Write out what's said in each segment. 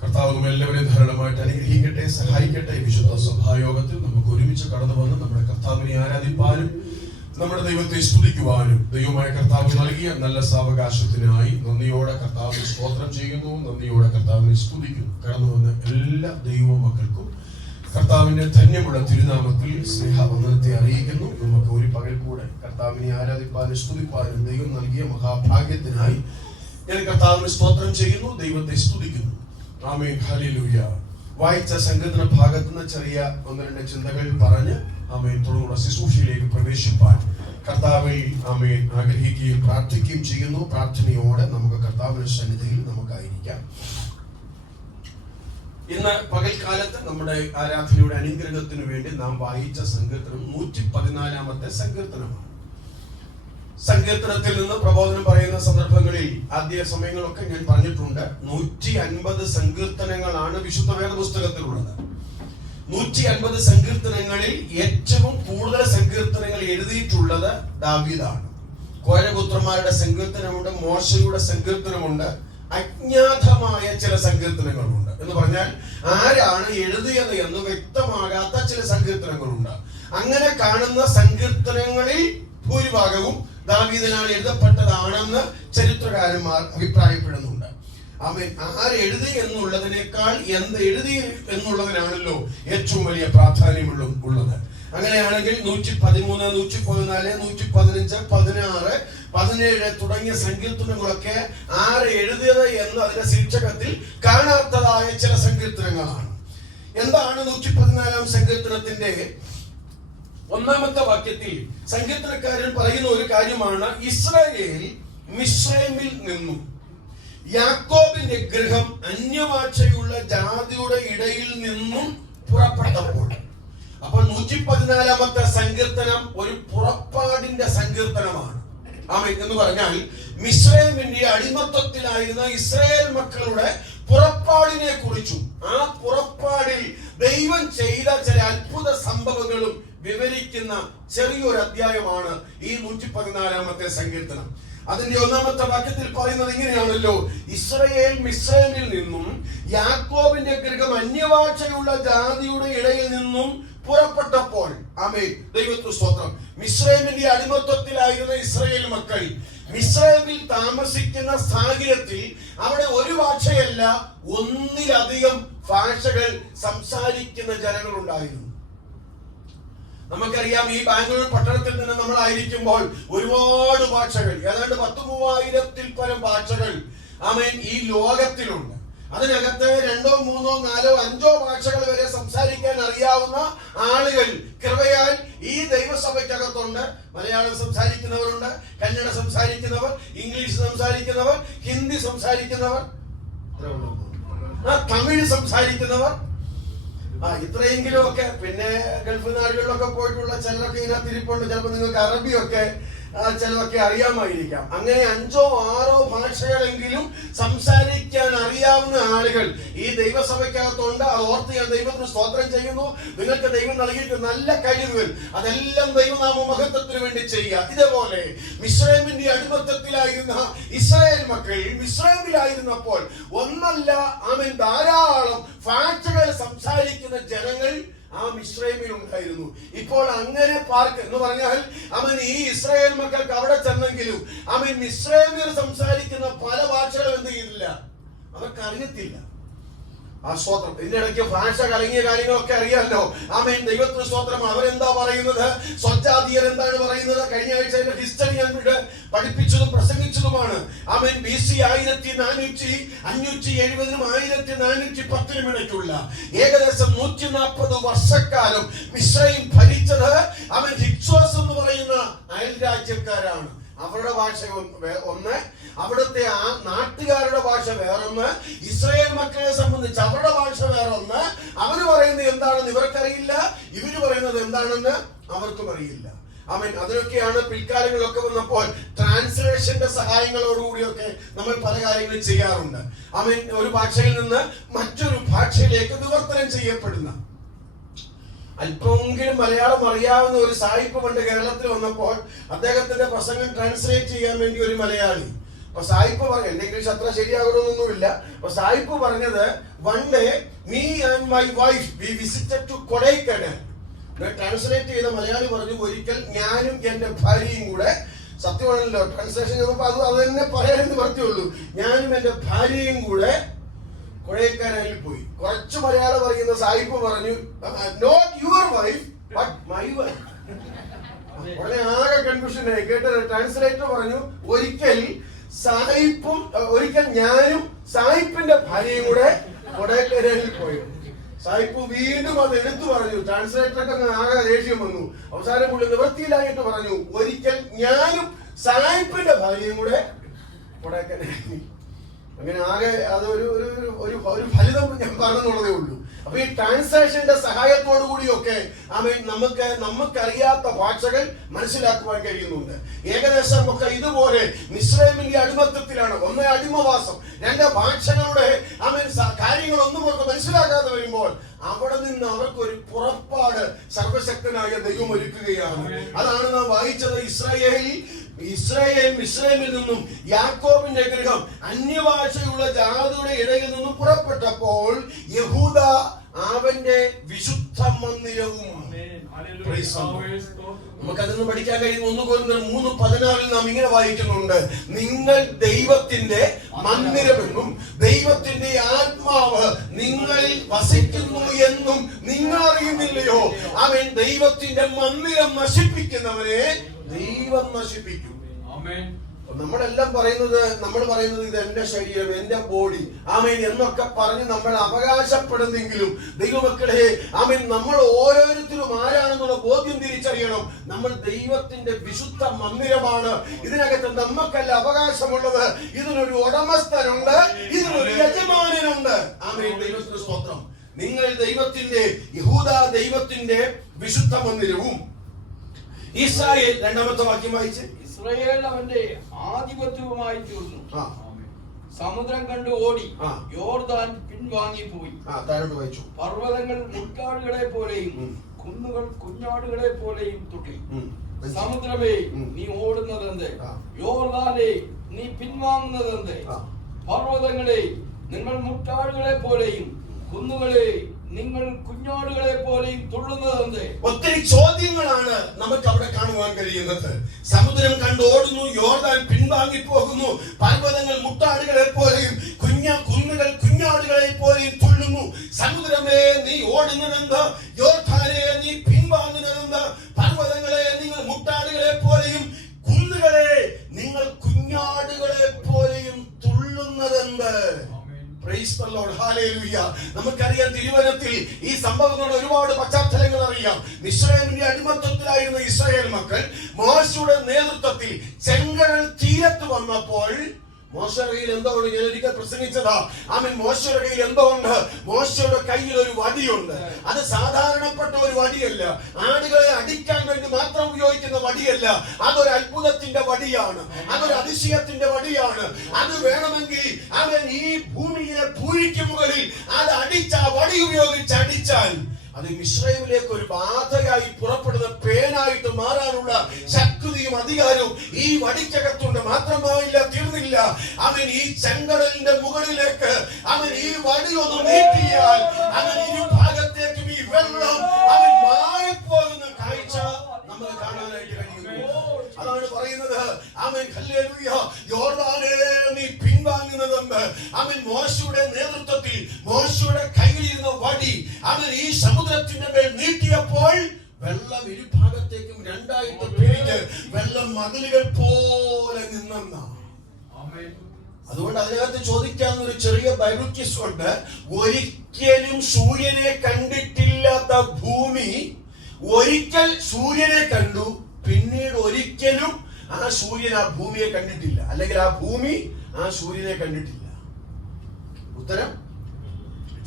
കർത്താവ് നമ്മെ എല്ലാവരെയും ധാരാളമായിട്ട് അനുഗ്രഹിക്കട്ടെ, സഹായിക്കട്ടെ. വിശുദ്ധ സഭായോഗത്തിൽ നമുക്ക് ഒരുമിച്ച് കടന്നു വന്ന് നമ്മുടെ കർത്താവിനെ ആരാധിപ്പാനും നമ്മുടെ ദൈവത്തെ സ്തുതിക്കുവാനും ദൈവമായ കർത്താവ് നൽകിയ നല്ല സാവകാശത്തിനായി നന്ദിയോടെ കർത്താവിനെ സ്തോത്രം ചെയ്യുന്നു, നന്ദിയോടെ കർത്താവിനെ സ്തുതിക്കുന്നു. കടന്നു വന്ന എല്ലാ ദൈവ മക്കൾക്കും കർത്താവിന്റെ ധന്യമുള്ള തിരുനാമത്തിൽ സ്നേഹവന്ദനത്തെ അറിയിക്കുന്നു. നമുക്ക് ഒരു പകൽ കൂടെ കർത്താവിനെ ആരാധിപ്പാനും സ്തുതിപ്പാനും ദൈവം നൽകിയ മഹാഭാഗ്യത്തിനായി ഞാൻ കർത്താവിനെ സ്തോത്രം ചെയ്യുന്നു, ദൈവത്തെ സ്തുതിക്കുന്നു. ആമേൻ, ഹല്ലേലൂയ. വായിച്ച സങ്കീർത്തന ഭാഗത്ത് നിന്ന് ചെറിയ ഒന്ന് രണ്ട് ചിന്തകൾ പറഞ്ഞ് ആമേൻ തുടർന്നുള്ള ശുശ്രൂഷയിലേക്ക് പ്രവേശിപ്പാൻ കർത്താവിൽ ആമേൻ ആഗ്രഹിക്കുകയും പ്രാർത്ഥിക്കുകയും ചെയ്യുന്നു. പ്രാർത്ഥനയോടെ നമുക്ക് കർത്താവിന്റെ സന്നിധിയിൽ നമുക്കായിരിക്കാം. ഇന്ന് പകൽക്കാലത്ത് നമ്മുടെ ആരാധനയുടെ അനുഗ്രഹത്തിന് വേണ്ടി നാം വായിച്ച സങ്കീർത്തനം 114-ാമത്തെ സങ്കീർത്തനമാണ്. സങ്കീർത്തനത്തിൽ നിന്ന് പ്രബോധനം പറയുന്ന സന്ദർഭങ്ങളിൽ ആദ്യ സമയങ്ങളൊക്കെ ഞാൻ പറഞ്ഞിട്ടുണ്ട്. 150 സങ്കീർത്തനങ്ങളാണ് വിശുദ്ധ വേദപുസ്തകത്തിലുള്ളത്. 150 സങ്കീർത്തനങ്ങളിൽ ഏറ്റവും കൂടുതൽ സങ്കീർത്തനങ്ങൾ എഴുതിയിട്ടുള്ളത് ദാവീദാണ്. കോരപുത്രന്മാരുടെ സങ്കീർത്തനമുണ്ട്, മോശയുടെ സങ്കീർത്തനമുണ്ട്, അജ്ഞാതമായ ചില സങ്കീർത്തനങ്ങളുണ്ട്. എന്ന് പറഞ്ഞാൽ ആരാണ് എഴുതിയത് എന്ന് വ്യക്തമാകാത്ത ചില സങ്കീർത്തനങ്ങളുണ്ട്. അങ്ങനെ കാണുന്ന സങ്കീർത്തനങ്ങളിൽ ഭൂരിഭാഗവും ദാവീദിനാൽ എഴുതപ്പെട്ടതാണെന്ന് ചരിത്രകാരന്മാർ അഭിപ്രായപ്പെടുന്നുണ്ട്. ആമേൻ. ആരെഴുതി എന്നുള്ളതിനേക്കാൾ എന്ത് എഴുതി എന്നുള്ളതിനാണല്ലോ ഏറ്റവും വലിയ പ്രാധാന്യമുള്ളത്. അങ്ങനെയാണെങ്കിൽ 113, 114, 115, 16, 17 തുടങ്ങിയ സങ്കീർത്തനങ്ങളൊക്കെ ആരെ എഴുതിയത് എന്ന് അതിന്റെ ശീർഷകത്തിൽ കാണാത്തതായ ചില സങ്കീർത്തനങ്ങളാണ്. എന്താണ് 114-ാം സങ്കീർത്തനത്തിന്റെ 1-ാമത്തെ വാക്യത്തിൽ സങ്കീർത്തനക്കാരൻ പറയുന്ന ഒരു കാര്യമാണ്: ഇസ്രായേൽ മിസ്രൈമിൽ നിന്നും യാക്കോബിന്റെ ഗൃഹം അന്യഭാഷയുള്ള ജാതിയുടെ ഇടയിൽ നിന്നും പുറപ്പെട്ടപ്പോൾ. അപ്പോൾ 114-ാമത്തെ സങ്കീർത്തനം ഒരു പുറപ്പാടിന്റെ സങ്കീർത്തനമാണ്. ആമേൻ. എന്ന് പറഞ്ഞാൽ മിസ്രൈമിന്റെ അടിമത്തത്തിലായിരുന്ന ഇസ്രായേൽ മക്കളുടെ പുറപ്പാടിനെ കുറിച്ചും ആ പുറപ്പാടിൽ ദൈവം ചെയ്ത ചില അത്ഭുത സംഭവങ്ങളും വിവരിക്കുന്ന ചെറിയൊരു അധ്യായമാണ് ഈ 114-ാമത്തെ സങ്കീർത്തനം. അതിന്റെ 1-ാമത്തെ വാക്യത്തിൽ പറയുന്നത് ഇങ്ങനെയാണല്ലോ: ഇസ്രായേൽ മിസ്രൈമിൽ നിന്നും യാക്കോബിന്റെ ഗൃഹം അന്യഭാഷയുള്ള ജാതിയുടെ ഇടയിൽ നിന്നും പുറപ്പെട്ടപ്പോൾ. ആമേൻ, ദൈവത്തിന് സ്തോത്രം. മിസ്രൈമിന്റെ അടിമത്തത്തിലായിരുന്ന ഇസ്രായേൽ മക്കൾ മിസ്രൈമിൽ താമസിക്കുന്ന സാഹചര്യത്തിൽ അവിടെ ഒരു ഭാഷയല്ല, ഒന്നിലധികം ഭാഷകൾ സംസാരിക്കുന്ന ജനങ്ങൾ ഉണ്ടായിരുന്നു. നമുക്കറിയാം, ഈ ബാംഗ്ലൂർ പട്ടണത്തിൽ നിന്ന് നമ്മളായിരിക്കുമ്പോൾ ഒരുപാട് ഭാഷകൾ, ഏതാണ്ട് 10,000-ൽ പരം ഭാഷകൾ ആമേൻ ഈ ലോകത്തിലുണ്ട്. അതിനകത്ത് 2, 3, 4, 5 ഭാഷകൾ വരെ സംസാരിക്കാൻ അറിയാവുന്ന ആളുകൾ കൃപയാൽ ഈ ദൈവസഭയ്ക്കകത്തുണ്ട്. മലയാളം സംസാരിക്കുന്നവരുണ്ട്, കന്നഡ സംസാരിക്കുന്നവർ, ഇംഗ്ലീഷ് സംസാരിക്കുന്നവർ, ഹിന്ദി സംസാരിക്കുന്നവർ, തമിഴ് സംസാരിക്കുന്നവർ, ഇത്രയെങ്കിലും ഒക്കെ. പിന്നെ ഗൾഫ് നാടുകളിലൊക്കെ പോയിട്ടുള്ള ചിലരൊക്കെ ഇതിനകത്ത് ഇരിപ്പുണ്ട്. ചിലപ്പോൾ നിങ്ങൾക്ക് അറബിയൊക്കെ ചിലതൊക്കെ അറിയാമായിരിക്കാം. അങ്ങനെ 5, 6 ഭാഷകളെങ്കിലും സംസാരിക്കാൻ അറിയാവുന്ന ആളുകൾ ഈ ദൈവസഭയ്ക്കകത്തുണ്ട്. അത് ഓർത്ത് ഞാൻ ദൈവത്തിന് സ്തോത്രം ചെയ്യുന്നു. നിങ്ങൾക്ക് ദൈവം നൽകിയിരിക്കുന്ന നല്ല കഴിവുകൾ അതെല്ലാം ദൈവനാമ മഹത്വത്തിന് വേണ്ടി ചെയ്യുക. ഇതേപോലെ മിസ്രൈമിന്റെ അടിമത്തത്തിലായിരുന്ന ഇസ്രായേൽ മക്കൾ മിസ്രൈമിലായിരുന്നപ്പോൾ ഒന്നല്ല, ആമേൻ, ധാരാളം ഭാഷകൾ സംസാരിക്കുന്ന ജനങ്ങൾ ആ മിസ്രൈമിൽ ഉണ്ടായിരുന്നു. ഇപ്പോൾ അങ്ങനെ എന്ന് പറഞ്ഞാൽ അവൻ ഈ ഇസ്രായേൽ മക്കൾക്ക് അവിടെ ചെന്നെങ്കിലും അവൻ മിസ്രൈമിൽ സംസാരിക്കുന്ന പല ഭാഷകളും എന്ത് ചെയ്തില്ല, അവർക്ക് അറിയത്തില്ല. ആ സ്തോത്രം. ഇതിന്റെ ഇടയ്ക്ക് ഭാഷ കലങ്ങിയ കാര്യങ്ങളൊക്കെ അറിയാമല്ലോ. ആമേൻ, ദൈവത്തിന് സ്തോത്രം. അവരെന്താ പറയുന്നത്, സ്വജാതീയർ എന്താണ് പറയുന്നത്, കഴിഞ്ഞ ആഴ്ച അതിന്റെ ഹിസ്റ്ററി ഞാൻ പഠിപ്പിച്ചതും പ്രസംഗിച്ചതുമാണ്. ആമേൻ, BC 1570-നും 1410-നും ഇടയ്ക്കുള്ള ഏകദേശം 140 വർഷക്കാലം മിസ്രൈം ഭരിച്ചത് അവൻ ഹിക്സോസ് എന്ന് പറയുന്ന അയൽ രാജ്യക്കാരാണ്. അവരുടെ ഭാഷ ഒന്ന്, അവിടുത്തെ ആ നാട്ടുകാരുടെ ഭാഷ വേറൊന്ന്, ഇസ്രായേൽ മക്കളെ സംബന്ധിച്ച് അവരുടെ ഭാഷ വേറൊന്ന്. അവര് പറയുന്നത് എന്താണെന്ന് ഇവർക്കറിയില്ല, ഇവര് പറയുന്നത് എന്താണെന്ന് അവർക്കും അറിയില്ല. ആമേൻ. അതിനൊക്കെയാണ് പിൽക്കാലങ്ങളൊക്കെ വന്നപ്പോൾ ട്രാൻസ്ലേഷന്റെ സഹായങ്ങളോടുകൂടിയൊക്കെ നമ്മൾ പല കാര്യങ്ങളും ചെയ്യാറുണ്ട്. ആമേൻ. ഒരു ഭാഷയിൽ നിന്ന് മറ്റൊരു ഭാഷയിലേക്ക് വിവർത്തനം ചെയ്യപ്പെടുന്ന, അല്പമെങ്കിലും മലയാളം അറിയാവുന്ന ഒരു സായിപ്പ് പണ്ട് കേരളത്തിൽ വന്നപ്പോൾ അദ്ദേഹത്തിന്റെ പ്രസംഗം ട്രാൻസ്ലേറ്റ് ചെയ്യാൻ വേണ്ടി ഒരു മലയാളി അപ്പൊ സായിപ്പ് പറഞ്ഞു, എന്റെ ഇംഗ്ലീഷ് അത്ര ശരിയാകണമെന്നൊന്നുമില്ല. അപ്പൊ സായിപ്പ് പറഞ്ഞത്, one day me and my wife we visited to Kodaikanal. Translate ചെയ്ത മലയാളി പറഞ്ഞു, ഒരിക്കൽ ഞാനും എന്റെ ഭാര്യയും കൂടെ, സത്യമാണല്ലോ ട്രാൻസ്ലേഷൻ ചെയ്യുമ്പോൾ അത് തന്നെ പറയാൻ നിവർത്തിയുള്ളൂ, ഞാനും എന്റെ ഭാര്യയും കൂടെ കൊടൈക്കനാലിൽ പോയി. കുറച്ച് മലയാളം പറയുന്ന സായിപ്പ് പറഞ്ഞു, not your wife but my wife. ഉടനെ ആകെ കൺഫ്യൂഷൻ ആയി. കേട്ടത് ട്രാൻസ്ലേറ്റർ പറഞ്ഞു, ഒരിക്കൽ ഞാനും സായിപ്പിന്റെ ഭാര്യയും കൂടെ കൊടൈക്കനാലിൽ പോയി. സായിപ്പ് വീണ്ടും അത് എടുത്തു പറഞ്ഞു. ട്രാൻസ്ലേറ്റർക്ക് ആകെ ദേഷ്യം വന്നു. അവസാനം പുള്ളി നിവൃത്തിയിലായിട്ട് പറഞ്ഞു, ഒരിക്കൽ ഞാനും സായിപ്പിന്റെ ഭാര്യയും കൂടെ കൊടൈക്കനാലിൽ. അങ്ങനെ ആകെ അത് ഒരു ഫലിതം ഞാൻ പറഞ്ഞെന്നുള്ളതേ ഉള്ളൂ. അപ്പൊ ഈ ട്രാൻസ്ലേഷന്റെ സഹായത്തോടു കൂടിയൊക്കെ നമുക്കറിയാത്ത ഭാഷകൾ മനസ്സിലാക്കുവാൻ കഴിയുന്നുണ്ട്. ഏകദേശം ഒക്കെ ഇതുപോലെ മിസ്രൈമിന്റെ അടിമത്തത്തിലാണ്. ഒന്ന് അടിമവാസം, രണ്ട് ഭാഷകളുടെ കാര്യങ്ങളൊന്നും അവർക്ക് മനസ്സിലാക്കാതെ വരുമ്പോൾ അവിടെ നിന്ന് അവർക്കൊരു പുറപ്പാട് സർവശക്തനായ ദൈവം ഒരുക്കുകയാണ്. അതാണ് നാം വായിച്ചത്. ഇസ്രായേൽ മിസ്രൈമിൽ നിന്നും യാക്കോബിന്റെ ഗൃഹം അന്യഭാഷയുള്ള ജാതിയുടെ ഇടയിൽ നിന്നും പുറപ്പെട്ടപ്പോൾ യഹൂദ അവന്റെ വിശുദ്ധ മന്ദിരവും. നമുക്കതിന്ന് പഠിക്കാൻ കഴിയുന്ന 1 കൊരിന്ത്യർ 3:14 നാം ഇങ്ങനെ വായിക്കുന്നുണ്ട്, നിങ്ങൾ ദൈവത്തിന്റെ മന്ദിരമെന്നും ദൈവത്തിന്റെ ആത്മാവ് നിങ്ങളിൽ വസിക്കുന്നു എന്നും നിങ്ങൾ അറിയുന്നില്ലയോ? അവൻ ദൈവത്തിന്റെ മന്ദിരം നശിപ്പിക്കുന്നവരെ ദൈവം നശിപ്പിക്കും. നമ്മൾ പറയുന്നത് ഇത് എന്റെ ശരീരം, എന്റെ ബോഡി, ആമേൻ എന്നൊക്കെ പറഞ്ഞ് നമ്മൾ അവകാശപ്പെടുന്നെങ്കിലും ദൈവമക്കളെ, ആമേൻ നമ്മൾ ഓരോരുത്തരും ആരാണെന്നുള്ള ബോധ്യം തിരിച്ചറിയണം. നമ്മൾ ദൈവത്തിന്റെ വിശുദ്ധ മന്ദിരമാണ്. ഇതിനകത്ത് നമുക്കല്ല അവകാശമുള്ളത്. ഇതിനൊരു ഉടമസ്ഥനുണ്ട്, ഇതിനൊരു യജമാനനുണ്ട്. ആമേൻ, ദൈവത്തിന് സ്തോത്രം. നിങ്ങൾ ദൈവത്തിന്റെ, യഹൂദ ദൈവത്തിന്റെ വിശുദ്ധ മന്ദിരവും. ഇസ്രായേൽ, 2ാമത്തെ വാക്യം വായിച്ച്, ഇസ്രായേൽ അവന്റെ ആധിപത്യവുമായി തീർന്നു. സമുദ്രം കണ്ടു ഓടി, യോർദാൻ പിൻവാങ്ങിപ്പോയി. പർവ്വതങ്ങൾ മുട്ടാടുകളെ പോലെയും കുന്നുകൾ കുഞ്ഞാടുകളെ പോലെയും തുട്ടി. സമുദ്രമേ, നീ ഓടുന്നതെന്ത്? യോർദാനെ, നീ പിൻവാങ്ങുന്നതെന്ത്? പർവ്വതങ്ങളെ, നിങ്ങൾ മുട്ടാടുകളെ പോലെയും കുന്നുകളെ, നിങ്ങൾ കുഞ്ഞാടുകളെ പോലെയും തുള്ളുന്നതെന്ത്? ഒത്തിരി ചോദ്യങ്ങളാണ് നമുക്ക് അവിടെ കാണുവാൻ കഴിയുന്നത്. സമുദ്രം കണ്ടോടുന്നു, യോർദാൻ പിൻവാങ്ങി പോകുന്നു, പർവ്വതങ്ങൾ മുട്ടാടുകളെ പോലെയും കുന്നുകൾ കുഞ്ഞാടുകളെ പോലെയും തുള്ളുന്നു. സമുദ്രമേ, നീ ഓടുന്നതെന്ത്? യോർദാനെ, നീ പിൻവാങ്ങുന്നതെന്ത്? പർവ്വതങ്ങളെ, നിങ്ങൾ മുട്ടാടുകളെ പോലെയും കുന്നുകളെ, നിങ്ങൾ കുഞ്ഞാടുകളെ പോലെയും തുള്ളുന്നതെന്ത്? നമുക്കറിയാം, തിരുവനത്തിൽ ഈ സംഭവങ്ങളുടെ ഒരുപാട് പശ്ചാത്തലങ്ങൾ അറിയാം. മിസ്രൈമിന്റെ അടിമത്തത്തിലായിരുന്ന ഇസ്രായേൽ മക്കൾ മോശയുടെ നേതൃത്വത്തിൽ ചെങ്കടൽ തീരത്ത് വന്നപ്പോൾ മോശയുടെ കയ്യിൽ എന്തോ ഉണ്ട്. ഞാൻ ഒരിക്കൽ പ്രസംഗിച്ചതാ. മോശയുടെ കയ്യിൽ എന്തോ ഉണ്ട്. മോശയുടെ കയ്യിൽ ഒരു വടിയുണ്ട്. അത് സാധാരണപ്പെട്ട ഒരു വടിയല്ല, ആടുകളെ അടിക്കാൻ വേണ്ടി മാത്രം ഉപയോഗിക്കുന്ന വടിയല്ല. അതൊരു അത്ഭുതത്തിന്റെ വടിയാണ്, അതൊരു അതിശയത്തിന്റെ വടിയാണ്. അത് വേണമെങ്കിൽ അവൻ ഈ ഭൂമിയിലെ ഭൂമിക്ക് മുകളിൽ അത് വടി ഉപയോഗിച്ച് അടിച്ചാൽ അത് മിസ്രൈമിലേക്ക് ഒരു ബാധയായി പുറപ്പെടുന്ന പേനായിട്ട് മാറാനുള്ള ശക്തിയും അധികാരവും ഈ വടിക്കകത്തുണ്ട്. മാത്രമായില്ല, തീർന്നില്ല. അവൻ ഈ ചെങ്കടലിന്റെ മുകളിലേക്ക് അവൻ ഈ വടി ഒന്ന് നീട്ടിയാൽ അവൻ ഇരു ഭാഗത്തേക്കും ഈ വെള്ളം അവൻ മാറിപ്പോകുന്ന കാഴ്ച നമുക്ക് കാണാനായിട്ട് കഴിയുന്നു. അതാണ് പറയുന്നത്. ആമേൻ, ഹല്ലേലൂയ. യോർദാനെ, നീ പിൻവാങ്ങുന്നതെന്ന്. അവൻ മോശയുടെ നേതൃത്വത്തിൽ മോശയുടെ കയ്യിലിരുന്ന വടി അവൻ ഈ സമുദ്രത്തിന്റെ മേൽ നീട്ടിയപ്പോൾ വെള്ളം ഇരുഭാഗത്തേക്കും രണ്ടായിട്ട് പിരിഞ്ഞ് വെള്ളം മതിലുകൾ പോലെ നിന്നെന്ന. അതുകൊണ്ട് അതിനകത്ത് ചോദിക്കാവുന്ന ഒരു ചെറിയ ബൈബിൾ ക്വിസ് ഉണ്ട്. ഒരിക്കലും സൂര്യനെ കണ്ടിട്ടില്ലാത്ത ഭൂമി ഒരിക്കൽ സൂര്യനെ കണ്ടു, പിന്നീട് ഒരിക്കലും ആ സൂര്യൻ ആ ഭൂമിയെ കണ്ടിട്ടില്ല, അല്ലെങ്കിൽ ആ ഭൂമി ആ സൂര്യനെ കണ്ടിട്ടില്ല. ഉത്തരം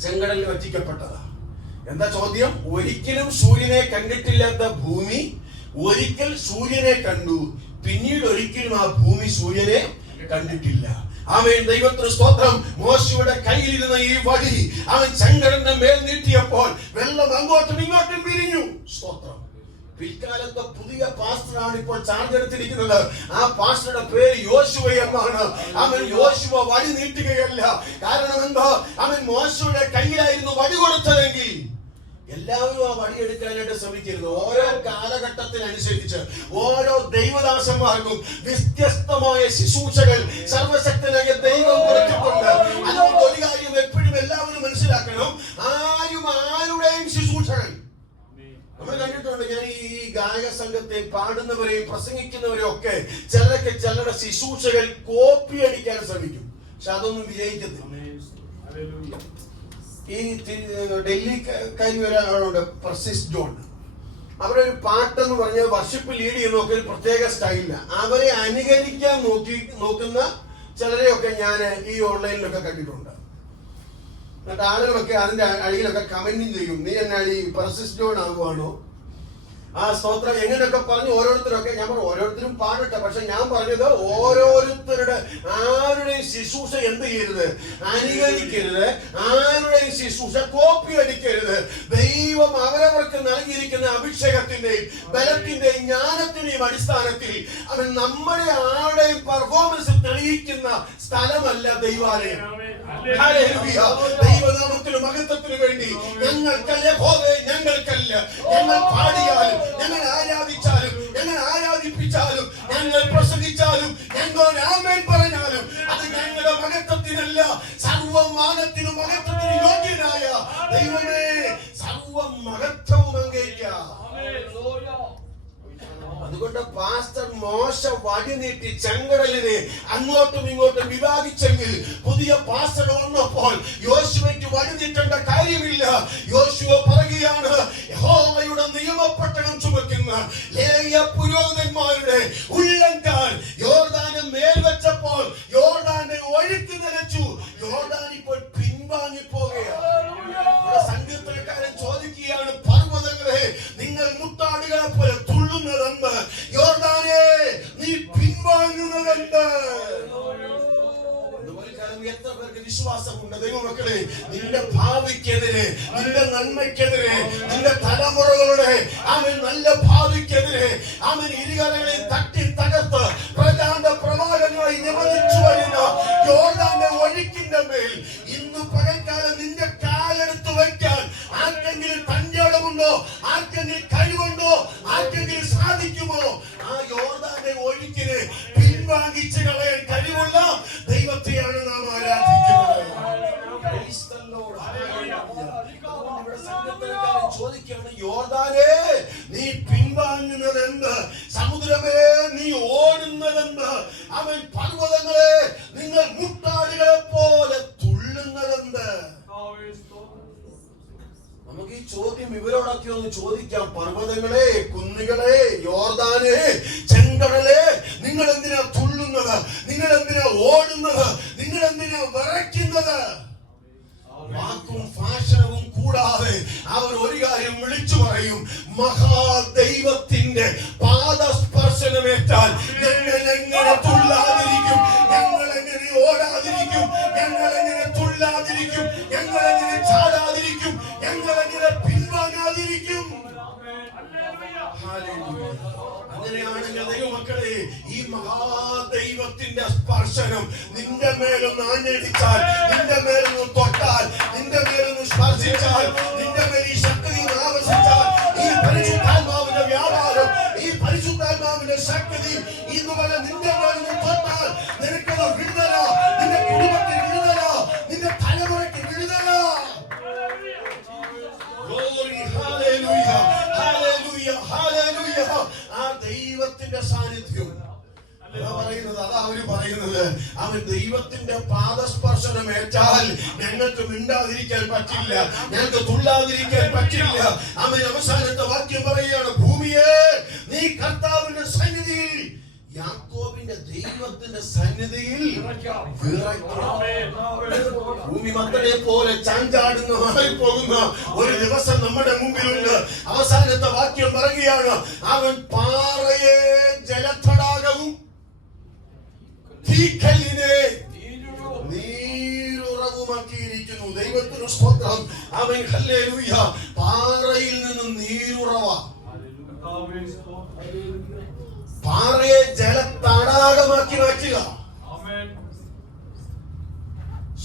ചെങ്കടലിൽ വറ്റിക്കപ്പെട്ടതാ. എന്താ ചോദ്യം? ഒരിക്കലും സൂര്യനെ കണ്ടിട്ടില്ലാത്ത ഭൂമി ഒരിക്കൽ സൂര്യനെ കണ്ടു, പിന്നീട് ഒരിക്കലും ആ ഭൂമി സൂര്യനെ കണ്ടിട്ടില്ല. ആമേൻ, ദൈവത്തിന് സ്തോത്രം. മോശയുടെ കയ്യിലിരുന്ന ഈ വടി അവൻ ചെങ്കടലിന്റെ മേൽ നീട്ടിയപ്പോൾ വെള്ളം അങ്ങോട്ടും ഇങ്ങോട്ടും പിരിഞ്ഞു. സ്തോത്രം. പിൽക്കാലത്തെ പുതിയ പാസ്റ്ററാണ് ഇപ്പോൾ ചാർജ് എടുത്തിരിക്കുന്നത്. ആ പാസ്റ്ററുടെ പേര് യോശുവ എന്നാണ്. അവൻ യോശുവ വടി നീട്ടുകയല്ല. കാരണം എന്താ? അവൻ മോശയുടെ കയ്യിലായിരുന്നു വടി കൊടുത്തതെങ്കിൽ എല്ലാവരും ആ വടി എടുക്കാനായിട്ട് ശ്രമിക്കരുത്. ഓരോ കാലഘട്ടത്തിനനുസരിച്ച് ഓരോ ദൈവദാസന്മാർക്കും വ്യത്യസ്തമായ ശുശ്രൂഷകൾ സർവശക്തനായ ദൈവം കൊടുത്തിട്ടുണ്ട്. അതുകൊണ്ട് ഒരു കാര്യം എപ്പോഴും എല്ലാവരും മനസ്സിലാക്കണം, ആരും ആരുടെയും ശുശ്രൂഷകൾ നമ്മൾ കണ്ടിട്ടുണ്ട്. ഞാൻ ഈ ഗായക സംഘത്തെ പാടുന്നവരെയും പ്രസംഗിക്കുന്നവരെയും ഒക്കെ ചിലരൊക്കെ ചിലരുടെ ശുശ്രൂഷകൾ കോപ്പി അടിക്കാൻ ശ്രമിക്കും. പക്ഷെ അതൊന്നും വിജയിക്കത്തില്ല. ഈ ഡൽഹിക്കാരി ഒരാളുണ്ട്, പ്രസിസ് ജോൺ. അവരുടെ ഒരു പാട്ടെന്ന് പറഞ്ഞാൽ വർഷിപ്പ് ലീഡ് ചെയ്യുന്ന ഒരു പ്രത്യേക സ്റ്റൈലില്ല. അവരെ അനുകരിക്കാൻ നോക്കുന്ന ചിലരെയൊക്കെ ഞാൻ ഈ ഓൺലൈനിലൊക്കെ കണ്ടിട്ടുണ്ട്. എന്നിട്ട് ആളുകളൊക്കെ അതിന്റെ അടിയിലൊക്കെ കമന്റും ചെയ്യും, നീ എന്നെ അടി പ്രസിസ് ജോൺ ആകുവാണോ, ആ സ്തോത്രം എങ്ങനെയൊക്കെ പറഞ്ഞു. ഓരോരുത്തരൊക്കെ ഞാൻ പറഞ്ഞു ഓരോരുത്തരും പാടട്ടെ. പക്ഷെ ഞാൻ പറഞ്ഞത് ഓരോരുത്തരുടെ ആരുടെയും ശുശ്രൂഷ എന്ത് ചെയ്യരുത്, അനുകരിക്കരുത്. ആരുടെയും ശുശ്രൂഷ കോപ്പി അടിക്കരുത്. ദൈവം അവരവർക്ക് നൽകിയിരിക്കുന്ന അഭിഷേകത്തിന്റെയും ബലത്തിന്റെയും ജ്ഞാനത്തിന്റെയും അടിസ്ഥാനത്തിൽ അവൻ നമ്മുടെ ആരുടെയും പെർഫോമൻസ് തെളിയിക്കുന്ന സ്ഥലമല്ല ദൈവാലയം. ദൈവനാമത്തിനും മഹത്വത്തിനു വേണ്ടി ഞങ്ങൾക്കല്ല ഞങ്ങൾ പാടിയാലും, ഞങ്ങൾ ആരാധിച്ചാലും, ഞങ്ങൾ ആരാധിപ്പിച്ചാലും, ഞങ്ങൾ പ്രസംഗിച്ചാലും, ഞങ്ങൾ ആമേൻ പറഞ്ഞാലും അത് ഞങ്ങളുടെ മഹത്വത്തിനല്ല, സർവമാനത്തിനും മഹത്വത്തിനും യോഗ്യനായ ദൈവമേ സർവ മഹത്വവും അംഗീകരിക്കാം. അതുകൊണ്ട് പാസ്റ്റർ മോശ വടി നീട്ടി ചെങ്കടലിനെ അങ്ങോട്ടും ഇങ്ങോട്ടും വിഭാഗിച്ചെങ്കിൽ പുതിയ പാസ്റ്റർ വന്നപ്പോൾ യോശുവയ്ക്ക് വടി നീട്ടേണ്ട കാര്യമില്ല. യോശുവ പറയുകയാണ്, യഹോവയുടെ നിയമപെട്ടകം ചുമക്കുന്ന ലേവ്യ പുരോഹിതന്മാരുടെ ഉള്ളങ്കാൽ യോർദാന് മേൽ വെച്ചപ്പോൾ യോർദാന്റെ ഒഴുക്ക് നിലച്ചു. യോർദാൻ ഇപ്പോൾ പിൻവാങ്ങി പോകുകയാണ്. സങ്കീർത്തനക്കാരൻ ചോദിക്കുകയാണ്, പർവ്വതങ്ങളെ നിങ്ങൾ മുട്ടാടുകളെ പോലെ തുള്ളുന്നതെന്ന്, യോർദാനെ നീ പിൻവാങ്ങുന്നതെന്ന്. എത്ര പേർക്ക് വിശ്വാസമുണ്ട് ദൈവമക്കളെ? നിന്റെ ഭാവിക്കെതിരെ, നിന്റെ നന്മയ്ക്കെതിരെ, നിന്റെ തലമുറകളുടെ അവൻ നല്ല ഭാവിക്കെതിരെ അവൻ ഇരുകരകളെ തട്ടി തകർത്ത് പ്രചാരണ പ്രവാഹമായി നിവസിച്ചു വരുന്ന യോർദാന്റെ ഒഴുക്കിന്റെ മേൽ ഇന്ന് പകൽക്കാലം നിന്റെ കാലെടുത്ത് വയ്ക്കാൻ ആർക്കെങ്കിലും തന്റെ ഇടമുണ്ടോ, ആർക്കെങ്കിലും കഴിവുണ്ടോ, ആർക്കെങ്കിലും സാധിക്കുമോ? ആ യോർദാന്റെ ഒഴുക്കിനെ പിൻവാങ്ങിച്ച് കളയാൻ കഴിവുള്ള ദൈവത്തെയാണ് നാം ആരാധിക്കുന്നത്. ചോദിക്കാണ്, യോർദാനേ നീ പിൻവാങ്ങുന്നതെന്ന്, സമുദ്രമേ നീ ഓടുന്നതെന്ന്, അവൻ പർവ്വതങ്ങളെ നിങ്ങൾ മുട്ടാടുകളെ പോലെ തുള്ളുന്നതെന്ന്. നമുക്ക് ഈ ചോദ്യം ഇവരോടൊക്കെ ഒന്ന് ചോദിക്കാം. പർവ്വതങ്ങളെ, കുന്നുകളെ, യോർദാനെ, ചെങ്കടലെ, നിങ്ങൾ എന്തിനാ തുള്ളുന്നത്? നിങ്ങൾ എന്തിനാ ഓടുന്നത്? നിങ്ങൾ എന്തിനാ വിറയ്ക്കുന്നത്? വാക്കും ഭാഷണവും കൂടാതെ അവർ ഒരു കാര്യം വിളിച്ചു പറയും, മഹാദൈവത്തിന്റെ പാദസ്പർശനമേറ്റാൽ ഞങ്ങൾ എങ്ങനെ തുള്ളാതിരിക്കും, ഞങ്ങൾ എങ്ങനെ ഓടാതിരിക്കും, ഞങ്ങൾ എങ്ങനെ തുള്ളാതിരിക്കും, ഞങ്ങൾ എങ്ങനെ ചാടാതിരിക്കും, ഞങ്ങൾ എങ്ങനെ പിൻവാങ്ങാതിരിക്കും. അങ്ങനെയാണെങ്കിൽ ദൈവമക്കളെ, ഈ മഹാദൈവത്തിന്റെ സ്പർശനം നിന്റെ മേലൊന്ന് ആഞ്ഞടിച്ചാൽ, നിന്റെ മേലൊന്ന് തൊട്ടാൽ, നിന്റെ മേലൊന്ന് സ്പർശിച്ചാൽ, നിന്റെ മേൽ ഈ ശക്തി ആവശ്യിച്ചാൽ, ഈ പരിശുദ്ധാത്മാവിന്റെ വ്യാപാരം, ഈ പരിശുദ്ധാത്മാവിന്റെ ശക്തി ഇന്നുവരെ നിന്റെ മേലൊന്ന് തൊട്ടാൽ നിനക്കത് വിടുതല, നിന്റെ കുടുംബത്തിൽ വിടുതല, നിന്റെ തലമുറയ്ക്ക് വിടുതല. ആ ദൈവത്തിന്റെ സാന്നിധ്യം പറയുന്നത്, അതാ അവര് പറയുന്നത്, അവൻ ദൈവത്തിന്റെ പാദസ്പർശനം ഏറ്റാൽ ഞങ്ങൾക്ക് മിണ്ടാതിരിക്കാൻ പറ്റില്ല, ഞങ്ങൾക്ക് തുള്ളാതിരിക്കാൻ പറ്റില്ല. അവൻ അവസാനത്തെ വാക്യം പറയുകയാണ്, ഭൂമിയെ നീ കർത്താവിന്റെ സന്നിധിയിൽ, യാക്കോബിന്റെ ദൈവത്തിന്റെ സന്നിധിയിൽ ഭൂമി മക്കളെ പോലെ ചാഞ്ചാടുന്ന മാറിപ്പോകുന്ന ഒരു ദിവസം നമ്മുടെ മുമ്പിലുണ്ട്. അവസാനത്തെ വാക്യം പറയുകയാണ്, അവൻ പാറയെ ജലതടാകവും തീക്കല്ലിനെ നീരുറവുമാക്കിയിരിക്കുന്നു. ദൈവത്തിന് സ്തോത്രം. അവൻ ഹല്ലേലൂയ. പാറയിൽ നിന്നും നീരുറവ. പാറയെ ജലത്തടാകമാക്കി മാറ്റുക.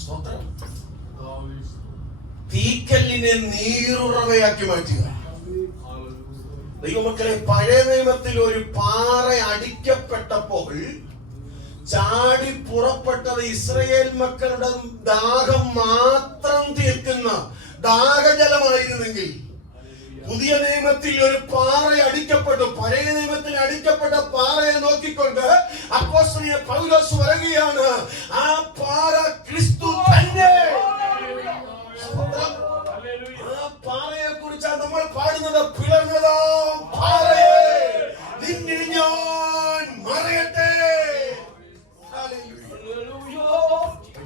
സ്തോത്രം. തീക്കല്ലിനെ നീരുറവയാക്കി മാറ്റുക. ദൈവമക്കളെ, പഴയ നിയമത്തിൽ ഒരു പാറ അടിക്കപ്പെട്ടപ്പോൾ ചാടി പുറപ്പെട്ടത് ഇസ്രയേൽ മക്കളുടെ ദാഹം മാത്രം തീർക്കുന്ന ദാഹജലമായിരുന്നെങ്കിൽ, പുതിയ നിയമത്തിൽ ഒരു പാറ അടിക്കപ്പെട്ടു. പഴയ നിയമത്തിൽ അടിക്കപ്പെട്ട പാറയെ നോക്കിക്കൊണ്ട് അപ്പോസ്തലനായ പൗലോസ് പറയുകയാണ്, ആ പാറ ക്രിസ്തു തന്നെ. ആ പാറയെ കുറിച്ചാണ് നമ്മൾ പാടുന്നത്. പിളർന്നതാം പാറയെ നിന്നിൽ ഞാൻ മറയട്ടെ.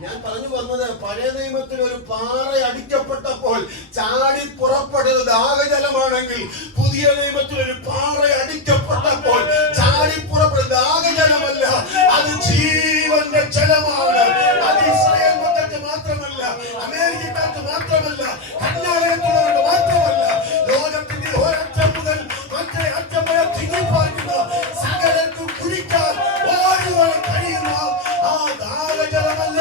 ഞാൻ പറഞ്ഞു വന്നത്, പഴയ നിയമത്തിൽ ഒരു പാറ അടിക്കപ്പെട്ടപ്പോൾ ചാടി പുറപ്പെട്ടത് ദാഹജലമാണെങ്കിൽ, പുതിയ നിയമത്തിൽ ഒരു പാറ അടിക്കപ്പെട്ടപ്പോൾ ചാടി പുറപ്പെട്ടത് ദാഹജലമല്ല, അത് ജീവന്റെ ജലമാണ്. അത് ഇസ്രായേൽ മക്കൾക്ക് മാത്രമല്ല, അമേരിക്കക്കാർക്ക് മാത്രമല്ല, കന്യാലയത്തുള്ളവർക്ക് മാത്രമല്ല, ലോകത്തിന്റെ ഒരറ്റം മുതൽ മറ്റേ അറ്റം വരെ തിങ്ങിപ്പാർക്കുന്ന സകലർക്കും കുടിക്കാൻ ഓരോരുവരും കഴിയുന്ന ആ ദാഹജലമല്ല,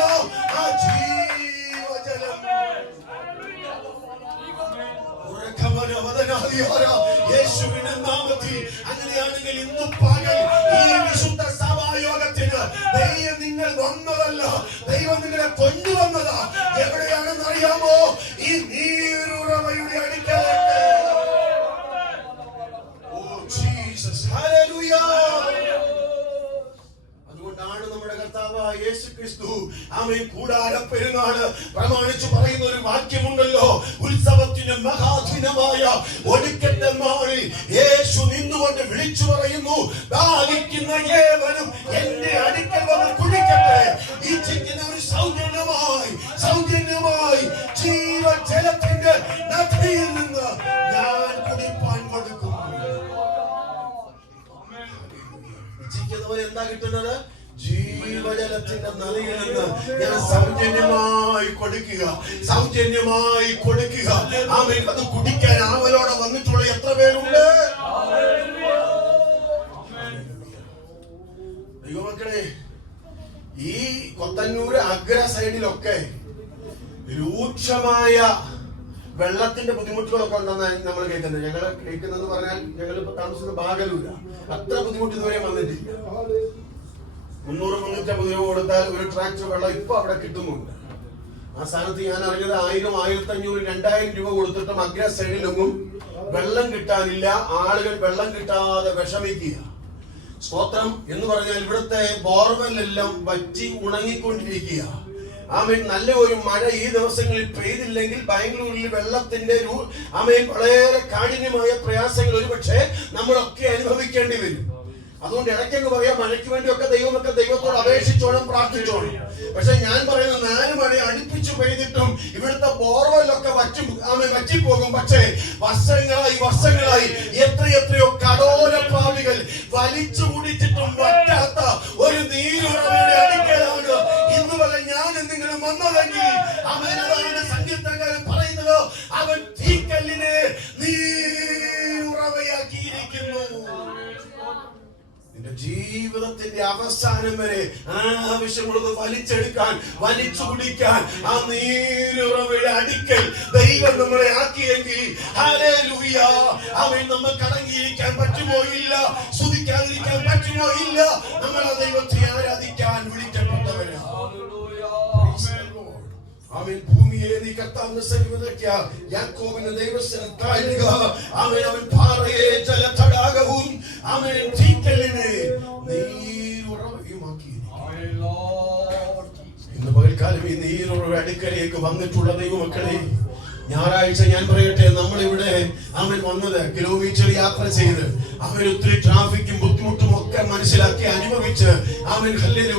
ആ ജീവജലം. യേശുവിന്റെ നാമത്തിൽ. അങ്ങനെയാണെങ്കിൽ ഇന്ന് പകൽ ഈ വിശുദ്ധ സഭായോഗത്തിന് ദൈവം നിങ്ങൾ വന്നതല്ല, ദൈവം നിങ്ങളെ കൊണ്ടുവന്നതാ. എവിടെയാണെന്ന് അറിയാമോ? ഈ നീരുറവയുടെ അടുക്കലേക്ക്. Oh Jesus, hallelujah. അതുകൊണ്ടാണ് നമ്മുടെ കർത്താവായ യേശു ക്രിസ്തു ആമേൻ കൂടാര പെരുന്നാൾ പ്രമാണിച്ചു പറയുന്ന ഒരു വാക്യമുണ്ടല്ലോ. ഉത്സവത്തിന്റെ മഹാദിനമായ ഒടുക്കത്തെ നാളിൽ യേശു നിന്നുകൊണ്ട് വിളിച്ചു പറയുന്നു, ദാഹിക്കുന്ന ഏവനും എന്റെ അടുക്കൽ വന്ന് കുടിക്കട്ടെ. ഇച്ഛിക്കുന്നവർ സൗജന്യമായി ജീവജലത്തിന്റെ നദിയിൽ നിന്ന് ഞാൻ കുടിപ്പാൻ കൊടുക്കും. ഇച്ഛിക്കുന്നവർ എന്താ കിട്ടുന്നത്? ജീവജലത്തിന്റെ നദിയിൽ നിന്ന് ഞാൻ സൗജന്യമായി കൊടുക്കുക. ആമേൻ. അത് കുടിക്കാൻ ആവലോടെ വന്നിട്ടുള്ള എത്ര പേരുണ്ട്? ദൈവമക്കളെ, ഈ കൊത്തന്നൂര് അഗ്ര സൈഡിലൊക്കെ രൂക്ഷമായ വെള്ളത്തിന്റെ ബുദ്ധിമുട്ടുകളൊക്കെ ഉണ്ടെന്ന് നമ്മൾ കേൾക്കുന്നത്. ഞങ്ങൾ കേൾക്കുന്നതെന്ന് പറഞ്ഞാൽ, ഞങ്ങൾ ഇപ്പൊ താമസിക്കുന്ന ബാഗലൂര. അത്ര ബുദ്ധിമുട്ട് ഇതുവരെ വന്നിട്ടില്ല. 300-350 രൂപ കൊടുത്താൽ ഒരു ട്രാക്ടർ വെള്ളം ഇപ്പൊ അവിടെ കിട്ടുന്നുണ്ട്. ആ സ്ഥാനത്ത് ഞാൻ അറിഞ്ഞത് 1000, 1500, 2000 രൂപ കൊടുത്തിട്ടും അഗ്ര സൈഡിലൊന്നും വെള്ളം കിട്ടാനില്ല. ആളുകൾ വെള്ളം കിട്ടാതെ വിഷമിക്കുക. സ്തോത്രം. എന്ന് പറഞ്ഞാൽ ഇവിടുത്തെ ബോർവെല്ലെല്ലാം വറ്റി ഉണങ്ങിക്കൊണ്ടിരിക്കുക. ആമേൻ. നല്ല ഒരു മഴ ഈ ദിവസങ്ങളിൽ പെയ്തില്ലെങ്കിൽ ബാംഗ്ലൂരിൽ വെള്ളത്തിന്റെ വളരെ കാഠിന്യമായ പ്രയാസങ്ങൾ ഒരുപക്ഷെ നമ്മളൊക്കെ അനുഭവിക്കേണ്ടി വരും. അതുകൊണ്ട് ഇടയ്ക്കൊക്കെ പറയാം, മഴയ്ക്ക് വേണ്ടിയൊക്കെ ദൈവത്തോട് അപേക്ഷിച്ചോണം, പ്രാർത്ഥിച്ചോണം. പക്ഷെ ഞാൻ പറയുന്നത്, 4 മഴ അടുപ്പിച്ചു പെയ്തിട്ടും ഇവിടുത്തെ ബോർവെല്ലൊക്കെ വറ്റിപ്പോകും. പക്ഷേ വർഷങ്ങളായി എത്രയോ കടോലപ്പാവികൾ വലിച്ചു കുടിച്ചിട്ടും വറ്റാത്ത ഒരു നീരുറവയുടെ അടുക്കലാണ് ഇന്ന് വരെ ഞാൻ എന്തെങ്കിലും വന്നതെങ്കിൽ, അവനാണ് സങ്കീർത്തനക്കാരൻ പറയുന്നത്, അവൻ തീക്കല്ലിനെ നീരുറവയാക്കിയിരിക്കുന്നു. ജീവിതത്തിന്റെ അവസാനം വരെ ആവശ്യമുള്ളത് വലിച്ചു കുടിക്കാൻ ആ നീരുറവയുടെ അടുക്കൽ ദൈവം നമ്മളെ ആക്കിയെങ്കിൽ, ഹല്ലേലൂയ, അവൻ നമുക്ക് അടങ്ങിയിരിക്കാൻ പറ്റുമോ? ഇല്ല. സ്തുതിക്കാതിരിക്കാൻ പറ്റുമോ? ഇല്ല. നമ്മൾ ആ ദൈവത്തെ ആരാധിക്കാൻ വിളിക്കപ്പെട്ടവരാ. അവൻ ഭൂമിയെ നീ കർത്താവിന്റെ സന്നിധിയിലേക്ക് യാക്കോബിന്റെ ദൈവസ്ഥലം താഴുക. അവൻ പാറയെ ജലതടാകവും അവൻ തീക്കല്ലിനെ നീരുറവയുമാക്കി. ഇന്ന് പകൽക്കാലം ഈ നീരുറവ അടുക്കലേക്ക് വന്നിട്ടുള്ള ദൈവമക്കളെ, ഞായറാഴ്ച ഞാൻ പറയട്ടെ, നമ്മളിവിടെ അവൻ വന്നത് കിലോമീറ്റർ യാത്ര ചെയ്ത് ഒത്തിരി ട്രാഫിക്കും ബുദ്ധിമുട്ടും ഒക്കെ മനസ്സിലാക്കി അനുഭവിച്ച്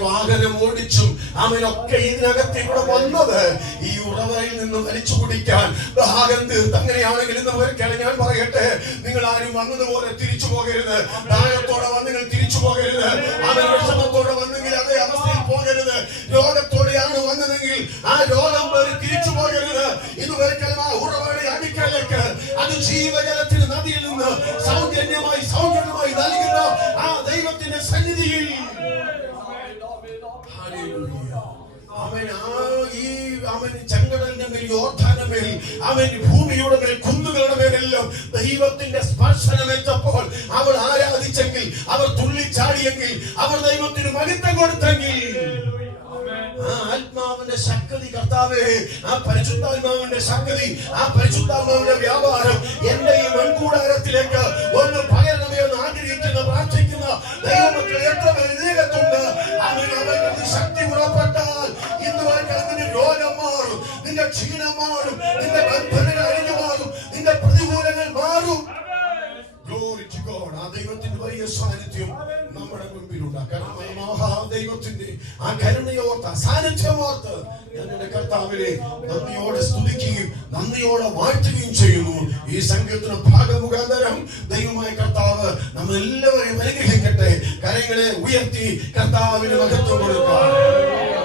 വാഹനം ഓടിച്ചും അവനൊക്കെ ഇതിനകത്ത് ഇവിടെ വന്നത് ഈ ഉറവയിൽ നിന്ന് വലിച്ചു കുടിക്കാൻ ദാഹം തീർത്ത്. അങ്ങനെയാണെങ്കിൽ ഇന്ന് ഒരിക്കലും ഞാൻ പറയട്ടെ, നിങ്ങൾ ആരും വന്നതുപോലെ തിരിച്ചു പോകരുത്. ദാഹത്തോടെ വന്നെങ്കിൽ തിരിച്ചു പോകരുത്. അവൻ വിഷമത്തോടെ വന്നെങ്കിൽ അതേ അവസ്ഥയിൽ പോകരുത്. രോഗത്തോടെയാണ് വന്നതെങ്കിൽ ആ രോഗം തിരിച്ചു പോകരുത്. ഇത് ഒരിക്കലും ആ ഉറവയുടെ അടുക്കലേക്ക്, അത് ജീവജലത്തിന് നദിയിൽ നിന്ന് സൗജന്യമായി അവൻ അവൻ ചെങ്കടലിന്റെ മേൽ, യോർദാന്റെ മേൽ, അവൻ ഭൂമിയുടെ മേൽ, കുന്നുകളുടെ മേലെല്ലാം ദൈവത്തിന്റെ സ്പർശനമേറ്റപ്പോൾ അവൾ ആരാധിച്ചെങ്കിൽ, അവർ തുള്ളിച്ചാടിയെങ്കിൽ, അവർ ദൈവത്തിന് മഹത്വം കൊടുത്തെങ്കിൽ, ആ ആത്മാവിന്റെ ശക്തി കർത്താവേ, ആ പരിശുദ്ധാത്മാവിന്റെ ശക്തി, ആ പരിശുദ്ധാത്മാവിന്റെ വ്യാപാരം എന്റെ ഈ മൺകൂടാരത്തിലേക്ക് ഒന്ന് പകരണമേ എന്ന് ആഗ്രഹിക്കുന്ന, പ്രാർത്ഥിക്കുന്ന ദൈവമക്കൾ എത്ര പേരുണ്ട്. അവൻ ശക്തി പുറപ്പെട്ടാൽ ഇന്ന് നിന്റെ രോഗം മാറും, നിന്റെ ക്ഷീണം മാറും, നിന്റെ ബന്ധനങ്ങൾ അഴിഞ്ഞു മാറും, നിന്റെ പ്രതികൂലങ്ങൾ മാറും. Glory to God. ആ ദൈവത്തിന്റെ വലിയ സാന്നിധ്യം നമ്മുടെ മുൻപിലുണ്ട്. ദൈവത്തിന്റെ ആ കരുണയോർത്ത്, സാന്നിധ്യമോർത്ത് ഞാൻ എന്റെ കർത്താവിനെ നന്ദിയോടെ സ്തുതിക്കുകയും നന്ദിയോടെ വാഴ്ത്തുകയും ചെയ്യുന്നു. ഈ സങ്കീർത്തന ഭാഗം മുഖാന്തരം ദൈവമായ കർത്താവ് നമ്മളെല്ലാവരെയും അനുഗ്രഹിക്കട്ടെ. കരങ്ങളെ ഉയർത്തി കർത്താവിന് മഹത്വം കൊടുക്കാം.